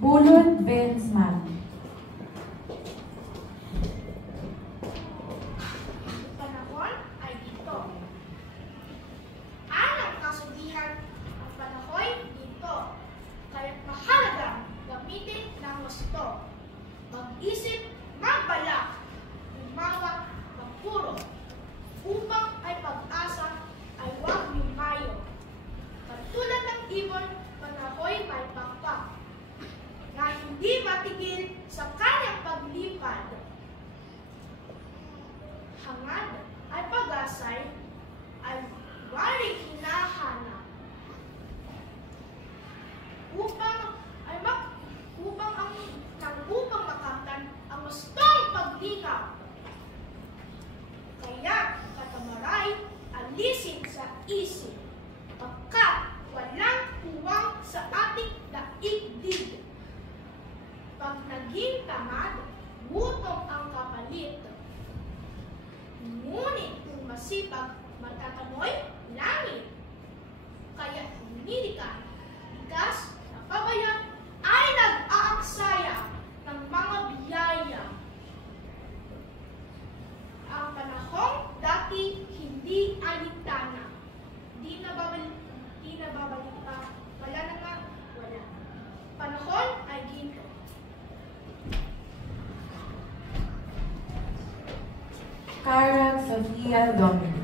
Bunod Benzman. Panahon ay dito. Anong kasabihan ang panahon dito? Kaya't mahalaga gamitin ng gusto. Mag-isip, magbalak, umawa, magpuro, upang ay pag-asa ay huwag lumayo. Katulad ng ibon, panahoy may pakpak, na hindi matigil sa kanyang paglipad. Hangad ay pag-asay ay waring hinahanap. Upang makamtan ang gustong paglingap. Kaya katamaray alisin sa isip, pagkat walang puwang sa ating daigdig. Pag naging tamad, gutom ang kapalit. Ngunit kung masipag, matatamoy langit. Kaya humili ka, bigas na pabayan ay nag-aaksaya ng mga biyaya. Ang panahong dati hindi alintana, di nababalik pa, wala na nga, wala. Panahon ay ginto. Cara Sofia Dominic.